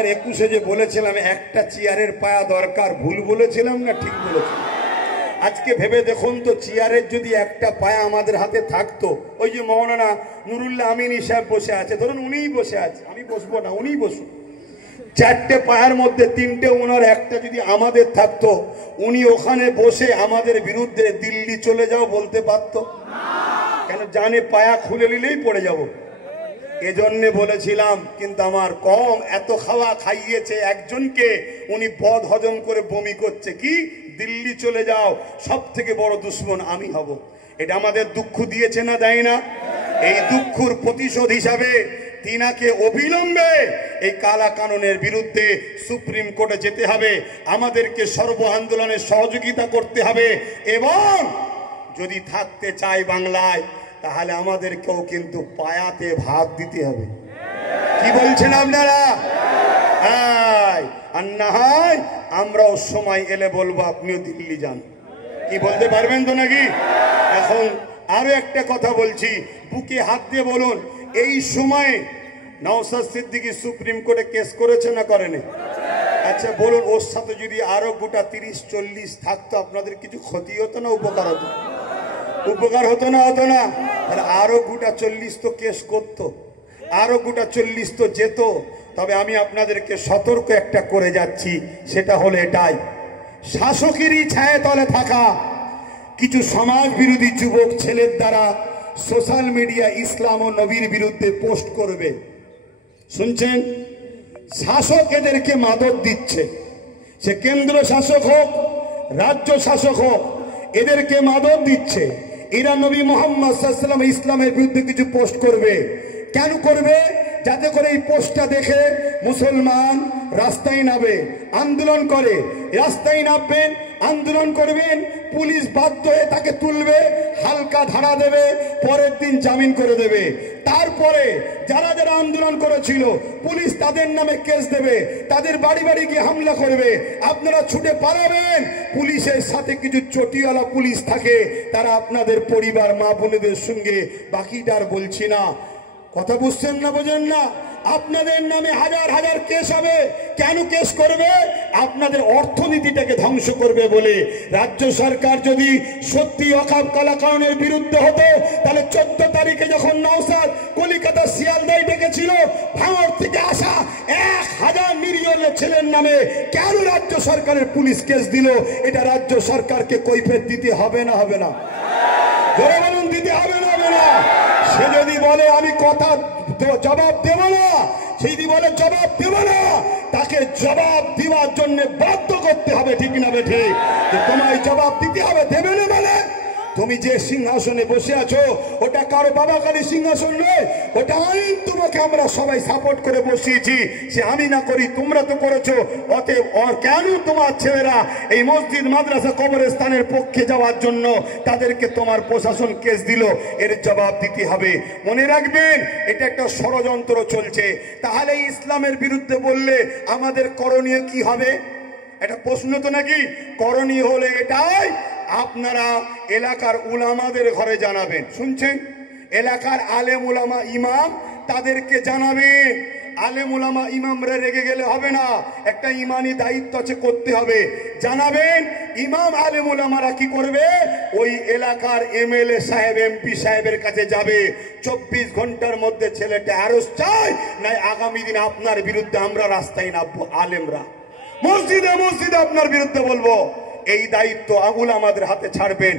2021-এ যে বলেছিলাম একটা চেয়ারের পায়া দরকার, ভুল বলেছিলাম না ঠিক বলেছিলাম? আজকে ভেবে দেখুন তো, চেয়ারের যদি একটা পায়া আমাদের হাতে থাকতো, ওই যে মৌলানা নুরুল্লাহ আমিনী সাহেব বসে আছে, ধরুন উনিই বসে আছে, আমি বসবো না, উনিই বসুন, চারটে পায়ের মধ্যে তিনটে ওনার, একটা যদি আমাদের থাকতো, উনি ওখানে বসে আমাদের বিরুদ্ধে দিল্লি চলে যাও বলতে পারতো? কেন জানে পায়া খুলে নিলেই পড়ে যাব। এজন্য বলেছিলাম, কিন্তু আমার কম এত খাওয়া খাইয়েছে একজনকে, উনি বদ হজম করে বমি করছে, কি দিল্লি চলে যাও, সব থেকে বড় দুশ্মন আমি হব। এটা আমাদের দুঃখ দিয়েছে না, দেয় না? এই দুঃখের প্রতিশোধ হিসাবে তিনাকে অবিলম্বে এই কালা কানুনের বিরুদ্ধে সুপ্রিম কোর্টে যেতে হবে, আমাদেরকে সর্ব আন্দোলনে সহযোগিতা করতে হবে, এবং যদি থাকতে চাই বাংলায় তাহলে আমাদেরকেও কিন্তু পায়াতে ভাত দিতে হবে। কি বলছেন আপনারা? আর না হয় আমরাও সময় এলে বলবো আপনিও দিল্লি যান। কি বলতে পারবেন তো নাকি? এখন আরো একটা কথা বলছি, বুকে হাত দিয়ে বলুন, এই সময়ে নওশাদ সিদ্দিকী সুপ্রিম কোর্টে কেস করেছে না করেনি? আচ্ছা বলুন, ওর সাথে যদি আরো গোটা 30-40 থাকতো, আপনাদের কিছু ক্ষতি হতো না উপকার হতো? উপকার হতো না, হতো না? আরো গোটা 40 তো কেস করতো, আরো গোটা 40 তো যেত। তবে আমি আপনাদেরকে সতর্ক একটা করে যাচ্ছি, সেটা হলো এটাই, শাসকেরই ছায়া তলে থাকা কিছু সমাজ বিরোধী যুবক ছেলের দ্বারা সোশ্যাল মিডিয়া ইসলাম ও নবীর বিরুদ্ধে পোস্ট করবে। শুনছেন? শাসক এদেরকে মাদক দিচ্ছে, সে কেন্দ্র শাসক হোক রাজ্য শাসক হোক, এদেরকে মাদক দিচ্ছে। এরা নবী মুহাম্মদ সাল্লাল্লাহু আলাইহি ওয়াসাল্লাম ইসলামের বিরুদ্ধে কিছু পোস্ট করবে। কেন করবে? যাতে করে এই পোস্টটা দেখে মুসলমান রাস্তায় নামে, আন্দোলন করে। রাস্তায় নামবেন, আন্দোলন করবেন, পুলিশ বাধ্য হয়ে তাকে তুলবে, হালকা ধারা দেবে, পরের দিন জামিন করে দেবে। তারপরে যারা যারা আন্দোলন করেছিল পুলিশ তাদের নামে কেস দেবে, তাদের বাড়ি বাড়ি গিয়ে হামলা করবে। আপনারা ছুটে পালাবেন। পুলিশের সাথে কিছু চটিওয়ালা পুলিশ থাকে, তারা আপনাদের পরিবার মা বোনেদের সঙ্গে, বাকিটা আর বলছি না। কথা বুঝছেন না, বোঝেন না? আপনাদের নামে হাজার হাজার কেস হবে। কেন কেস করবে? আপনাদের অর্থনীতিটাকে ধ্বংস করবে বলে। রাজ্য সরকার যদি সত্যি ওয়াকফ কালা কানুনের বিরুদ্ধে হতো, তাহলে 14 তারিখে যখন নওশাদ কলিকাতা শিয়ালদায় ডেকেছিল, ভাঙড় থেকে আসা 1000 নিরীহ ছেলের নামে কেন রাজ্য সরকারের পুলিশ কেস দিল? এটা রাজ্য সরকারকে কৈফিয়ত দিতে হবে না, হবে না? জোরে বলুন, দিতে হবে না, হবে না? সে যদি বলে আমি কথা জবাব দেব না, সেই যদি বলে জবাব দেব না, তাকে জবাব দেওয়ার জন্য বাধ্য করতে হবে। ঠিক না বেঠে? তোমায় জবাব দিতে হবে। দেবে না মানে তুমি যে সিংহাসনে বসে আছো ওটা কারো বাবাকারী সিংহাসন নয়, ওটা আইন। তোমাকে আমরা সবাই সাপোর্ট করে বসিয়েছি, সে আমি না করি, তোমরা তো করেছো। অতএব কেন তোমার ছেলেরা এই মসজিদ মাদ্রাসা কবরস্থানের পক্ষে যাওয়ার জন্য তাদেরকে তোমার প্রশাসন কেস দিল? এর জবাব দিতে হবে। মনে রাখবেন, এটা একটা ষড়যন্ত্র চলছে। তাহলে ইসলামের বিরুদ্ধে বললে আমাদের করণীয় কি হবে? এটা প্রশ্ন তো নাকি? করণীয় হলে এটাই, আপনারা এলাকার উলামাদের ঘরে জানাবেন। শুনছেন? এলাকার আলেম উলামা ইমাম, তাদেরকে জানাবেন। আলেম উলামা ইমামরা রেগে গেলে হবে না, একটা ইমানি দায়িত্ব আছে, করতে হবে। জানাবেন। ইমাম আলেম উলামারা কি করবে? ওই এলাকার এমএলএ সাহেব এমপি সাহেবের কাছে যাবে, 24 ঘন্টার মধ্যে ছেলেটা আরজ চাই, নাই আগামী দিনে আপনার বিরুদ্ধে আমরা রাস্তায় নামবো। আলেমরা মসজিদে মসজিদে আপনার বিরুদ্ধে বলবো। এই দায়িত্ব উলামাদের হাতে ছাড়বেন।